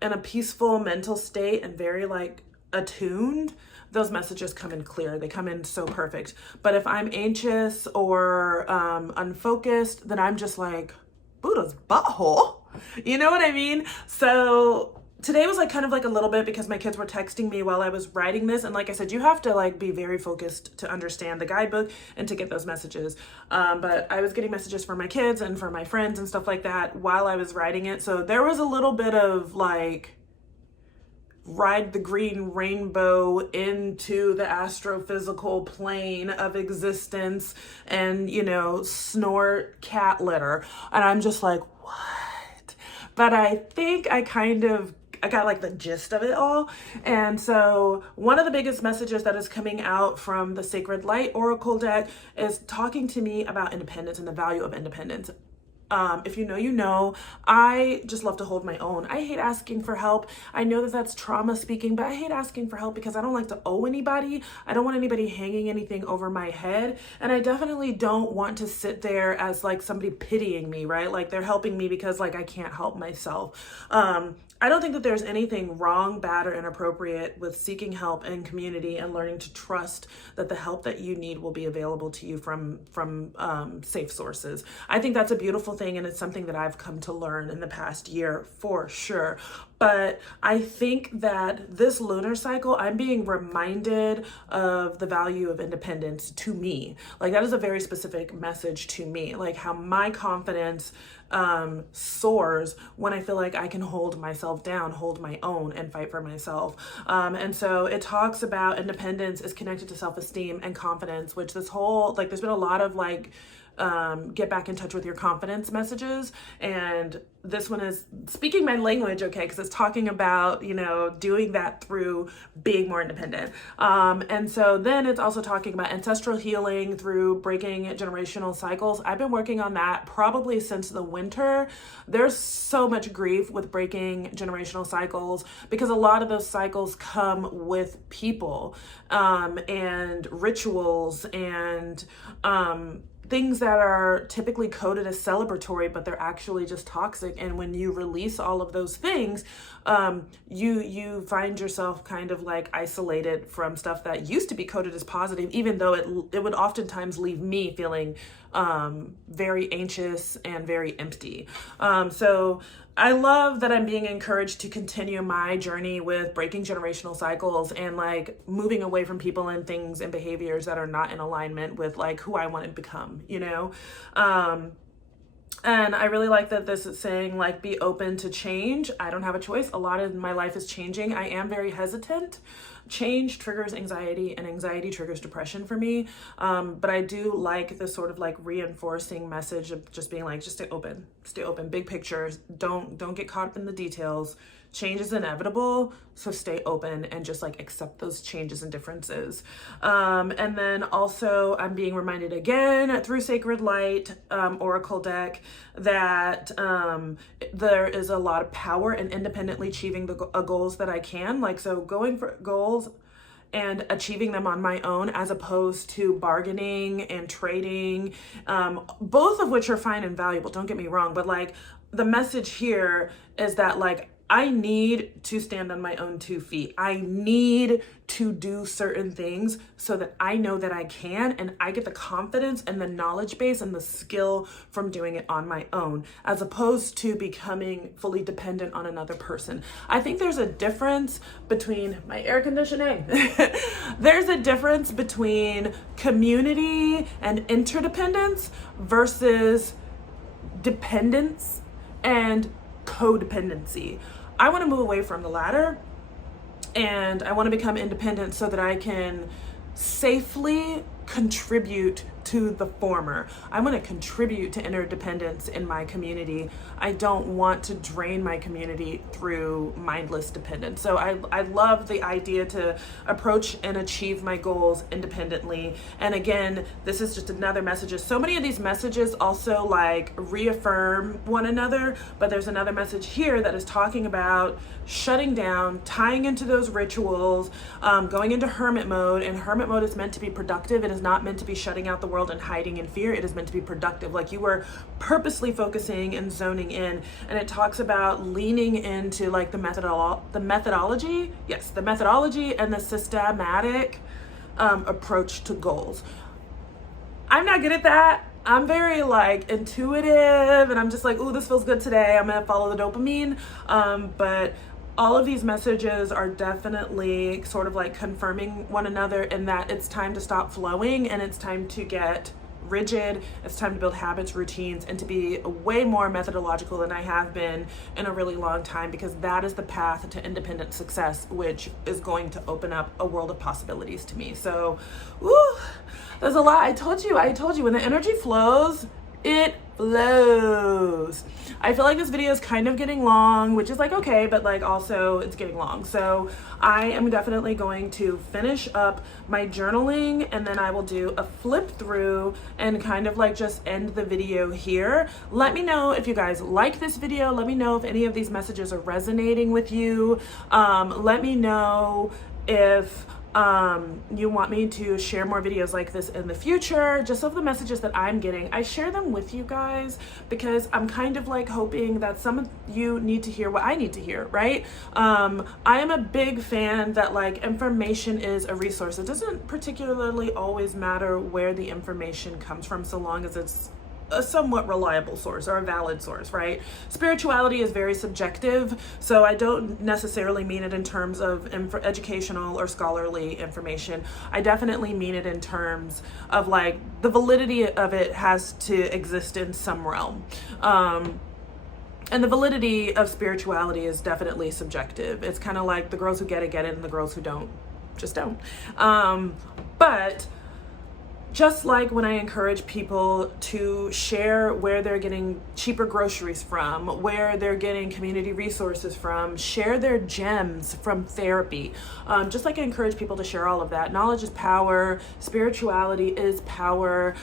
in a peaceful mental state and very like attuned, those messages come in clear. They come in so perfect. But if I'm anxious or unfocused, then I'm just like, Buddha's butthole. You know what I mean? So today was like kind of like a little bit because my kids were texting me while I was writing this. And like I said, you have to like be very focused to understand the guidebook and to get those messages. But I was getting messages from my kids and from my friends and stuff like that while I was writing it. So there was a little bit of like, ride the green rainbow into the astrophysical plane of existence and, you know, snort cat litter. And I'm just like, what? But I think I got like the gist of it all. And so one of the biggest messages that is coming out from the Sacred Light Oracle deck is talking to me about independence and the value of independence. If you know, you know, I just love to hold my own. I hate asking for help. I know that that's trauma speaking, but I hate asking for help because I don't like to owe anybody. I don't want anybody hanging anything over my head. And I definitely don't want to sit there as like somebody pitying me, right? Like they're helping me because like I can't help myself. I don't think that there's anything wrong, bad, or inappropriate with seeking help in community and learning to trust that the help that you need will be available to you from safe sources. I think that's a beautiful thing, and it's something that I've come to learn in the past year for sure. But I think that this lunar cycle, I'm being reminded of the value of independence to me. Like that is a very specific message to me, like how my confidence soars when I feel like I can hold myself down, hold my own, and fight for myself. And so it talks about independence is connected to self-esteem and confidence, which this whole, like there's been a lot of like, get back in touch with your confidence messages. And this one is speaking my language, okay, because it's talking about, you know, doing that through being more independent. And so then it's also talking about ancestral healing through breaking generational cycles. I've been working on that probably since the winter. There's so much grief with breaking generational cycles because a lot of those cycles come with people and rituals and things that are typically coded as celebratory, but they're actually just toxic. And when you release all of those things, you find yourself kind of like isolated from stuff that used to be coded as positive, even though it would oftentimes leave me feeling very anxious and very empty. So I love that I'm being encouraged to continue my journey with breaking generational cycles and like moving away from people and things and behaviors that are not in alignment with like who I want to become, you know? And I really like that this is saying like, be open to change. I don't have a choice. A lot of my life is changing. I am very hesitant. Change triggers anxiety and anxiety triggers depression for me. But I do like this sort of like reinforcing message of just being like, just stay open, big pictures. Don't get caught up in the details. change is inevitable, so stay open and just like accept those changes and differences. And then also I'm being reminded again through Sacred Light Oracle deck that there is a lot of power in independently achieving the goals that I can. Like, so going for goals and achieving them on my own, as opposed to bargaining and trading, both of which are fine and valuable, don't get me wrong, but like the message here is that like I need to stand on my own 2 feet. I need to do certain things so that I know that I can, and I get the confidence and the knowledge base and the skill from doing it on my own, as opposed to becoming fully dependent on another person. I think there's a difference between my air conditioning. There's a difference between community and interdependence versus dependence and codependency. I want to move away from the latter, and I want to become independent so that I can safely contribute to the former. I want to contribute to interdependence in my community. I don't want to drain my community through mindless dependence. So I love the idea to approach and achieve my goals independently. And again, this is just another message. So many of these messages also like reaffirm one another, but there's another message here that is talking about shutting down, tying into those rituals, going into hermit mode. And hermit mode is meant to be productive. It is not meant to be shutting out the world and hiding in fear. It is meant to be productive. Like you were purposely focusing and zoning in. And it talks about leaning into like the methodology and the systematic approach to goals. I'm not good at that. I'm very like intuitive, and I'm just like, ooh, this feels good today. I'm gonna follow the dopamine. But all of these messages are definitely sort of like confirming one another in that it's time to stop flowing and it's time to get rigid. It's time to build habits, routines, and to be way more methodological than I have been in a really long time, because that is the path to independent success, which is going to open up a world of possibilities to me. So, there's a lot. I told you, when the energy flows, it flows. I feel like this video is kind of getting long, which is like okay, but like also it's getting long. So I am definitely going to finish up my journaling, and then I will do a flip through and kind of like just end the video here. Let me know if you guys like this video. Let me know if any of these messages are resonating with you. Let me know if you want me to share more videos like this in the future. Just of the messages that I'm getting, I share them with you guys because I'm kind of like hoping that some of you need to hear what I need to hear, right? I am a big fan that like information is a resource. It doesn't particularly always matter where the information comes from, so long as it's a somewhat reliable source or a valid source, right? Spirituality is very subjective, so I don't necessarily mean it in terms of educational or scholarly information. I definitely mean it in terms of like the validity of it has to exist in some realm. And the validity of spirituality is definitely subjective. It's kind of like the girls who get it, and the girls who don't, just don't. But just like when I encourage people to share where they're getting cheaper groceries from, where they're getting community resources from, share their gems from therapy. Just like I encourage people to share all of that. Knowledge is power. Spirituality is power.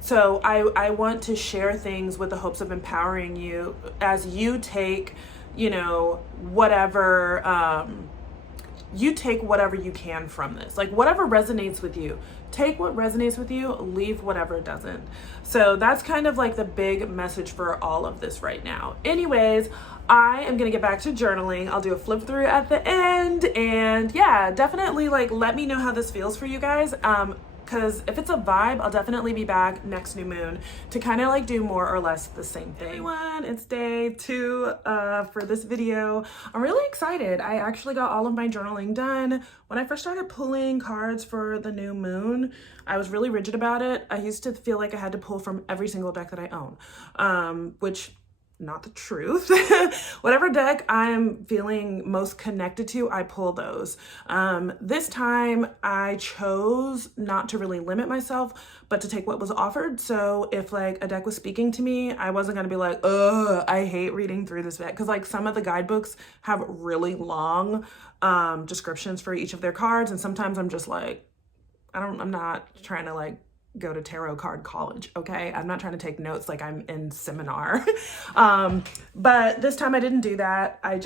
So I want to share things with the hopes of empowering you as you take, whatever, you take whatever you can from this. Like whatever resonates with you. Take what resonates with you, leave whatever doesn't. So that's kind of like the big message for all of this right now. Anyways, I am gonna get back to journaling. I'll do a flip through at the end, and yeah, definitely like let me know how this feels for you guys. Because if it's a vibe, I'll definitely be back next new moon to kind of like do more or less the same thing. Hey everyone, it's day 2 for this video. I'm really excited. I actually got all of my journaling done. When I first started pulling cards for the new moon, I was really rigid about it. I used to feel like I had to pull from every single deck that I own, which not the truth. Whatever deck I'm feeling most connected to, I pull those. This time I chose not to really limit myself, but to take what was offered. So if like a deck was speaking to me, I wasn't gonna be like, ugh, I hate reading through this deck. Cause like some of the guidebooks have really long descriptions for each of their cards. And sometimes I'm just like, I'm not trying to like go to tarot card college, okay? I'm not trying to take notes like I'm in seminar. But this time I didn't do that. I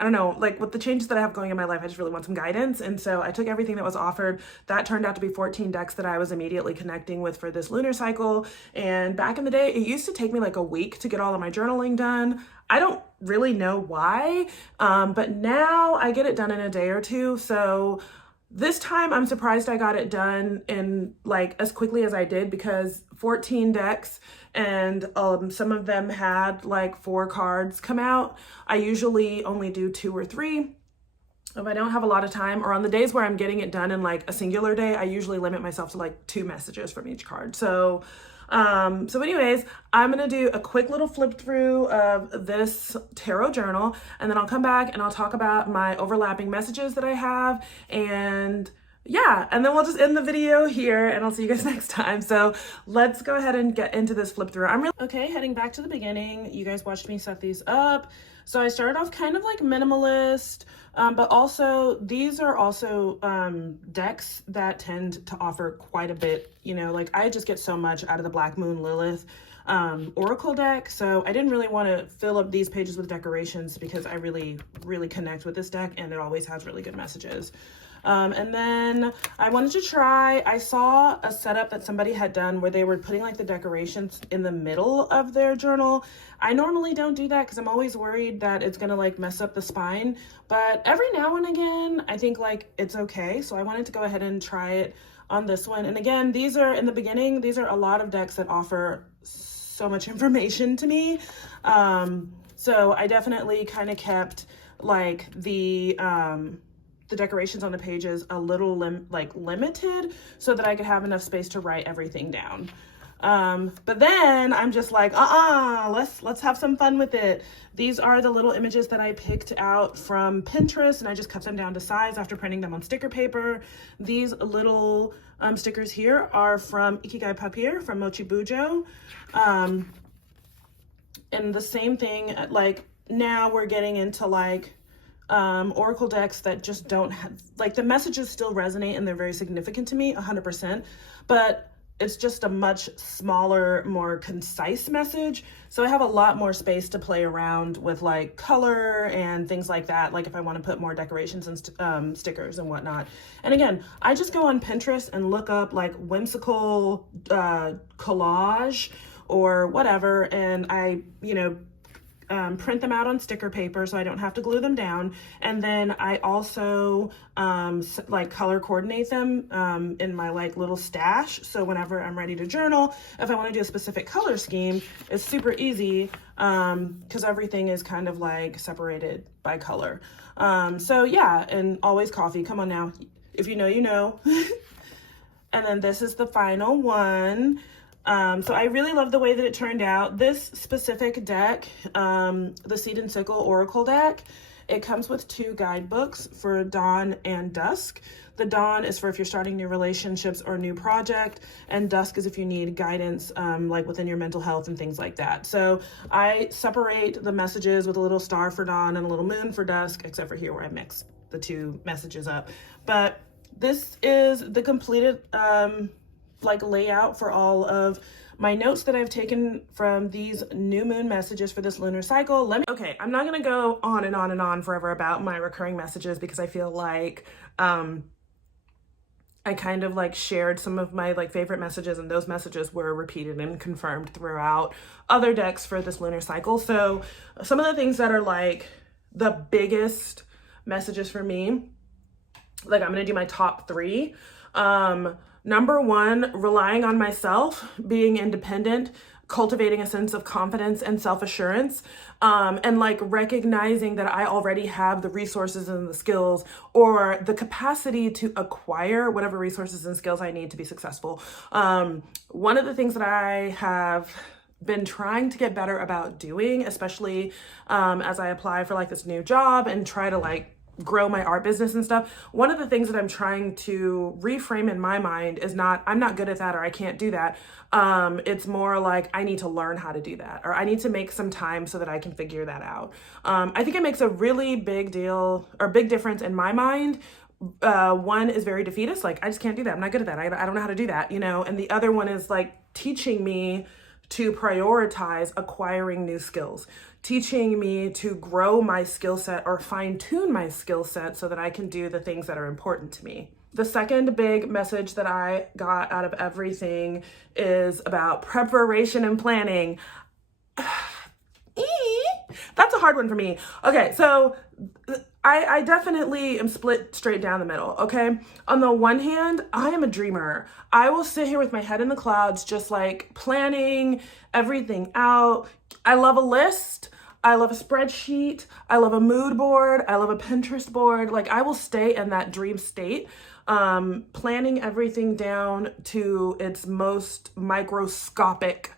don't know, like with the changes that I have going in my life, I just really want some guidance. And so I took everything that was offered. That turned out to be 14 decks that I was immediately connecting with for this lunar cycle. And back in the day, it used to take me like a week to get all of my journaling done. I don't really know why, but now I get it done in a day or two. So this time I'm surprised I got it done in like as quickly as I did, because 14 decks and some of them had like 4 cards come out. I usually only do 2 or 3 if I don't have a lot of time, or on the days where I'm getting it done in like a singular day, I usually limit myself to like 2 messages from each card. So anyways, I'm gonna do a quick little flip through of this tarot journal, and then I'll come back and I'll talk about my overlapping messages that I have, and yeah, and then we'll just end the video here and I'll see you guys next time. So let's go ahead and get into this flip through. Okay, heading back to the beginning. You guys watched me set these up. So I started off kind of like minimalist, but also these are also decks that tend to offer quite a bit, you know, like I just get so much out of the Black Moon Lilith Oracle deck. So I didn't really want to fill up these pages with decorations because I really connect with this deck and it always has really good messages. And then I wanted to try, I saw a setup that somebody had done where they were putting like the decorations in the middle of their journal. I normally don't do that because I'm always worried that it's gonna like mess up the spine, but every now and again, I think like it's okay. So I wanted to go ahead and try it on this one. And again, these are in the beginning, these are a lot of decks that offer so much information to me. So I definitely kind of kept like the decorations on the pages a little limited so that I could have enough space to write everything down. But then I'm just like, let's have some fun with it. These are the little images that I picked out from Pinterest, and I just cut them down to size after printing them on sticker paper. These little stickers here are from Ikigai Papier from Mochi Bujo. And the same thing, like now we're getting into like Oracle decks that just don't have, like the messages still resonate and they're very significant to me 100%, but it's just a much smaller, more concise message. So I have a lot more space to play around with like color and things like that. Like if I want to put more decorations and stickers and whatnot. And again, I just go on Pinterest and look up like whimsical collage or whatever. And I, print them out on sticker paper so I don't have to glue them down. And then I also like color coordinate them in my like little stash. So whenever I'm ready to journal, if I want to do a specific color scheme, it's super easy because everything is kind of like separated by color. So yeah, and always coffee. Come on now. If you know, you know. And then this is the final one. So I really love the way that it turned out. This specific deck, the Seed and Sickle Oracle deck, it comes with 2 guidebooks for dawn and dusk. The dawn is for if you're starting new relationships or new project, and dusk is if you need guidance, like within your mental health and things like that. So I separate the messages with a little star for dawn and a little moon for dusk, except for here where I mix the 2 messages up. But this is the completed, like layout for all of my notes that I've taken from these new moon messages for this lunar cycle. Okay, I'm not gonna go on and on and on forever about my recurring messages because I feel like I kind of like shared some of my like favorite messages, and those messages were repeated and confirmed throughout other decks for this lunar cycle. So some of the things that are like the biggest messages for me, like I'm gonna do my top 3. Number 1, relying on myself, being independent, cultivating a sense of confidence and self-assurance, and like recognizing that I already have the resources and the skills or the capacity to acquire whatever resources and skills I need to be successful. One of the things that I have been trying to get better about doing, especially as I apply for like this new job and try to like grow my art business and stuff. One of the things that I'm trying to reframe in my mind is not, I'm not good at that or I can't do that. It's more like I need to learn how to do that, or I need to make some time so that I can figure that out. I think it makes a really big deal or big difference in my mind. One is very defeatist, like I just can't do that. I'm not good at that. I don't know how to do that, you know? And the other one is like teaching me to prioritize acquiring new skills, teaching me to grow my skill set or fine tune my skill set so that I can do the things that are important to me. The second big message that I got out of everything is about preparation and planning. That's a hard one for me. Okay, so I definitely am split straight down the middle, okay? On the one hand, I am a dreamer. I will sit here with my head in the clouds, just like planning everything out. I love a list. I love a spreadsheet. I love a mood board. I love a Pinterest board. Like I will stay in that dream state, planning everything down to its most microscopic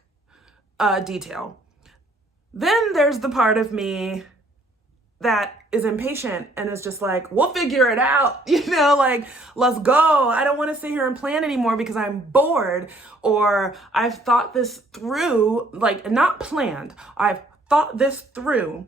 detail. Then there's the part of me that is impatient and is just like, we'll figure it out, you know, like, let's go. I don't want to sit here and plan anymore because I'm bored, or I've thought this through, like not planned. I've thought this through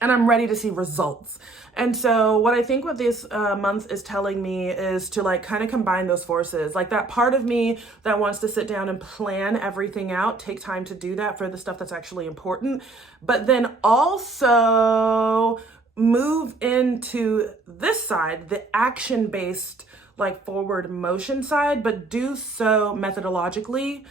and I'm ready to see results. And so what I think what this month is telling me is to like kind of combine those forces, like that part of me that wants to sit down and plan everything out, take time to do that for the stuff that's actually important, but then also move into this side, the action-based like forward motion side, but do so methodologically,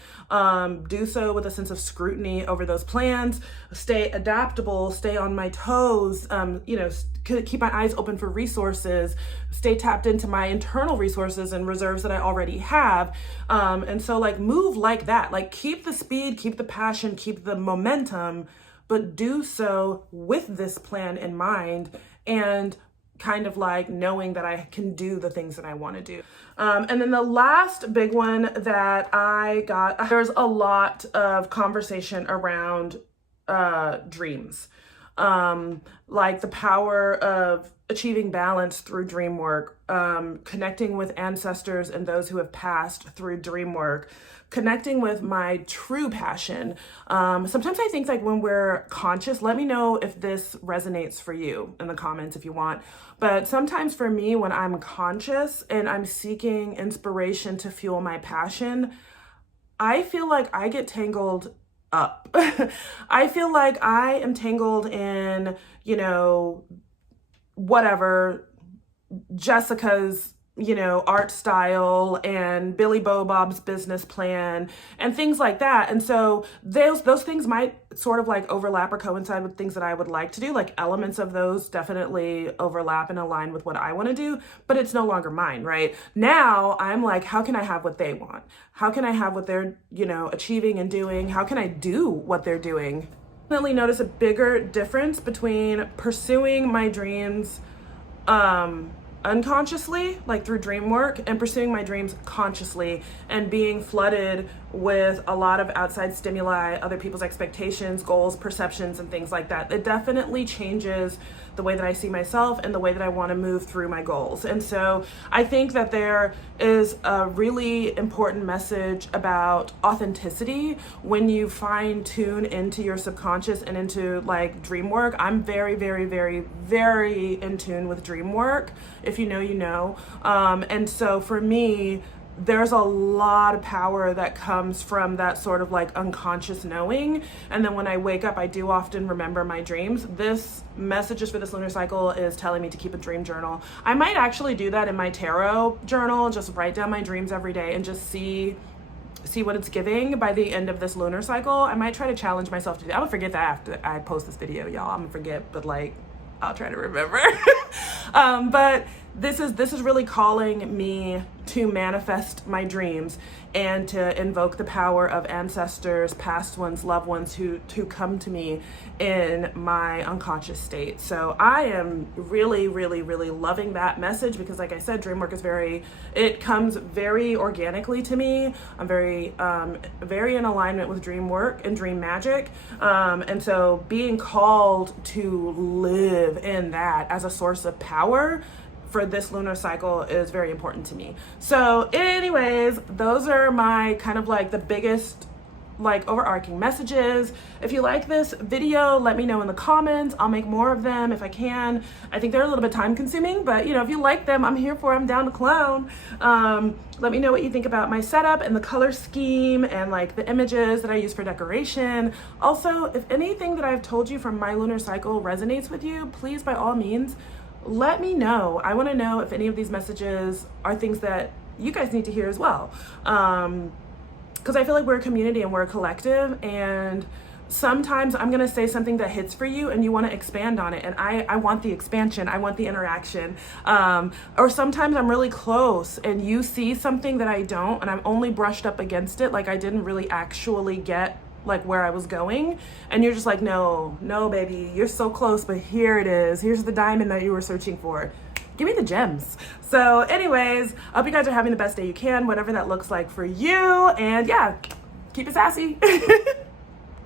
do so with a sense of scrutiny over those plans, stay adaptable, stay on my toes, you know, keep my eyes open for resources, stay tapped into my internal resources and reserves that I already have. And so like move like that, like keep the speed, keep the passion, keep the momentum, but do so with this plan in mind and kind of like knowing that I can do the things that I want to do. And then the last big one that I got, there's a lot of conversation around dreams, like the power of achieving balance through dream work, connecting with ancestors and those who have passed through dream work, connecting with my true passion. Sometimes I think like when we're conscious, let me know if this resonates for you in the comments if you want. But sometimes for me, when I'm conscious and I'm seeking inspiration to fuel my passion, I feel like I get tangled up. I feel like I am tangled in, you know, whatever, Jessica's, you know, art style and Billy Bob's business plan and things like that. And so those things might sort of like overlap or coincide with things that I would like to do. Like elements of those definitely overlap and align with what I want to do, but it's no longer mine, right? Now I'm like, how can I have what they want? How can I have what they're, you know, achieving and doing? How can I do what they're doing? Definitely notice a bigger difference between pursuing my dreams, unconsciously, like through dream work, and pursuing my dreams consciously and being flooded with a lot of outside stimuli, other people's expectations, goals, perceptions, and things like that. It definitely changes the way that I see myself and the way that I want to move through my goals. And so I think that there is a really important message about authenticity when you fine tune into your subconscious and into like dream work. I'm very, very, very, very in tune with dream work. If you know, you know. And so for me, there's a lot of power that comes from that sort of like unconscious knowing. And then when I wake up, I do often remember my dreams. This messages for this lunar cycle is telling me to keep a dream journal. I might actually do that in my tarot journal, just write down my dreams every day and just see what it's giving by the end of this lunar cycle. I might try to challenge myself to do that. I'm gonna forget that after I post this video, y'all. I'm gonna forget, but like, I'll try to remember. But this is really calling me to manifest my dreams and to invoke the power of ancestors, past ones, loved ones who come to me in my unconscious state. So I am really, really, really loving that message because, like I said, dream work is it comes very organically to me. I'm very in alignment with dream work and dream magic. And so being called to live in that as a source of power for this lunar cycle is very important to me. So anyways, those are my kind of like the biggest like overarching messages. If you like this video, let me know in the comments. I'll make more of them if I can. I think they're a little bit time consuming, but you know, if you like them, I'm here for them. I'm down to clown. Let me know what you think about my setup and the color scheme and like the images that I use for decoration. Also, if anything that I've told you from my lunar cycle resonates with you, please by all means, let me know. I want to know if any of these messages are things that you guys need to hear as well. Because I feel like we're a community and we're a collective, and sometimes I'm going to say something that hits for you and you want to expand on it, and I want the expansion, I want the interaction. Or sometimes I'm really close and you see something that I don't, and I'm only brushed up against it, like I didn't really actually get like where I was going, and you're just like, no baby, you're so close, but here it is, here's the diamond that you were searching for. Give me the gems. So anyways, I hope you guys are having the best day you can, whatever that looks like for you, and yeah, keep it sassy.